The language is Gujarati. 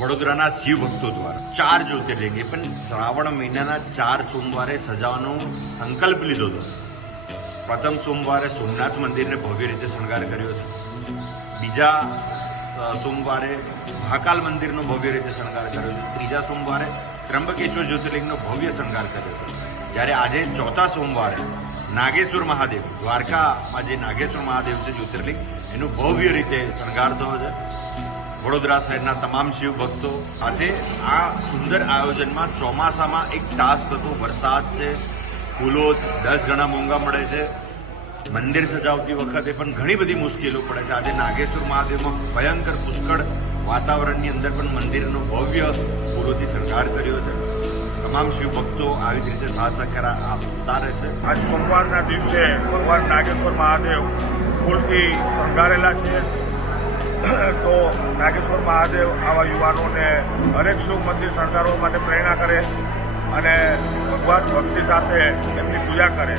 વડોદરાના શિવ ભક્તો દ્વારા 4 જ્યોતિર્લિંગ પણ શ્રાવણ મહિનાના 4 સોમવારે સજાવવાનો સંકલ્પ લીધો હતો. પ્રથમ સોમવારે સોમનાથ મંદિરને ભવ્ય રીતે શણગાર કર્યો હતો. બીજા સોમવારે મહાકાલ મંદિરનો ભવ્ય રીતે શણગાર કર્યો હતો. ત્રીજા સોમવારે ત્રંબકેશ્વર જ્યોતિર્લિંગનો ભવ્ય શણગાર કર્યો હતો. જ્યારે આજે ચોથા સોમવારે નાગેશ્વર મહાદેવ, દ્વારકામાં જે નાગેશ્વર મહાદેવ છે જ્યોતિર્લિંગ, એનો ભવ્ય રીતે શણગાર થયો છે. વડોદરા શહેરના તમામ શિવ ભક્તો આજે આ સુંદર આયોજનમાં ચોમાસામાં એક ટાસ્ક હતો. વરસાદ છે, ફૂલો 10 ગણા મોંઘા મળે છે, મંદિર સજાવતી વખતે પણ ઘણી બધી મુશ્કેલીઓ પડે છે. આજે નાગેશ્વર મહાદેવમાં ભયંકર પુષ્કળ વાતાવરણની અંદર પણ મંદિરનો ભવ્ય ફૂલોથી શણગાર કર્યો છે. તમામ શિવ ભક્તો આવી જ રીતે સાથ સહકાર આપતા રહેશે. આજ સોમવારના દિવસે ભગવાન નાગેશ્વર મહાદેવ ફૂલથી શણગારેલા છે. તો નાગેશ્વર મહાદેવ આવા યુવાનોને હરેક શિવ મંદિર શણગારવા માટે પ્રેરણા કરે અને ભગવાન ભક્તિ સાથે એમની પૂજા કરે.